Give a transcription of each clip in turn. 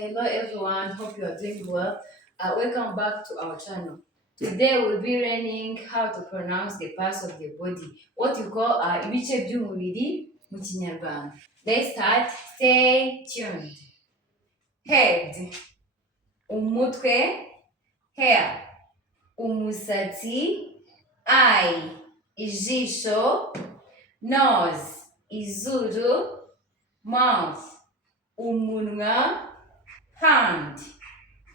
Hello everyone, hope you are doing well. Welcome back to our channel. Today we'll be learning how to pronounce the parts of the body, what you call ibice by'umubiri mu kinyarwanda. Let's start. Stay tuned. Head, umutwe, hair, umusatsi, eye, ijisho, nose, izuru, mouth, umunwa, hand,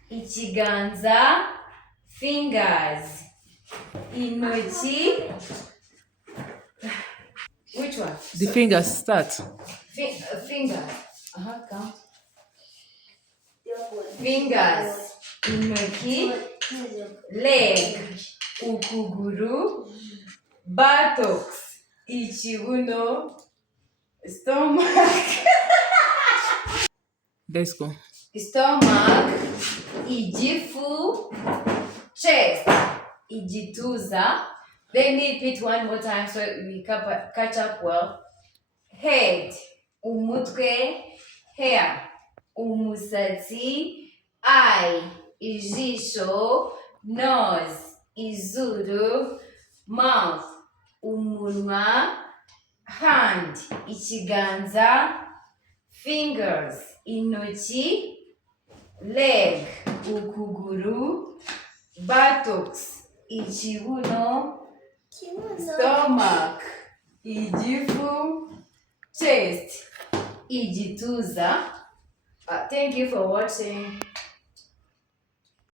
ikiganza, fingers, intoki. Which one? The fingers start. Fingers. Count. Fingers, intoki, leg, ukuguru, buttocks, ikibuno, stomach. Let's go. Stomach, igifu, chest, igituza. Let me repeat one more time so we catch up well. Head, umutwe, hair, umusatsi, eye, ijisho, nose, izuru, mouth, umunwa, hand, ikiganza, fingers, intoki, leg, ukuguru, buttocks, ikibuno, stomach, igifu, chest, igituza. Thank you for watching.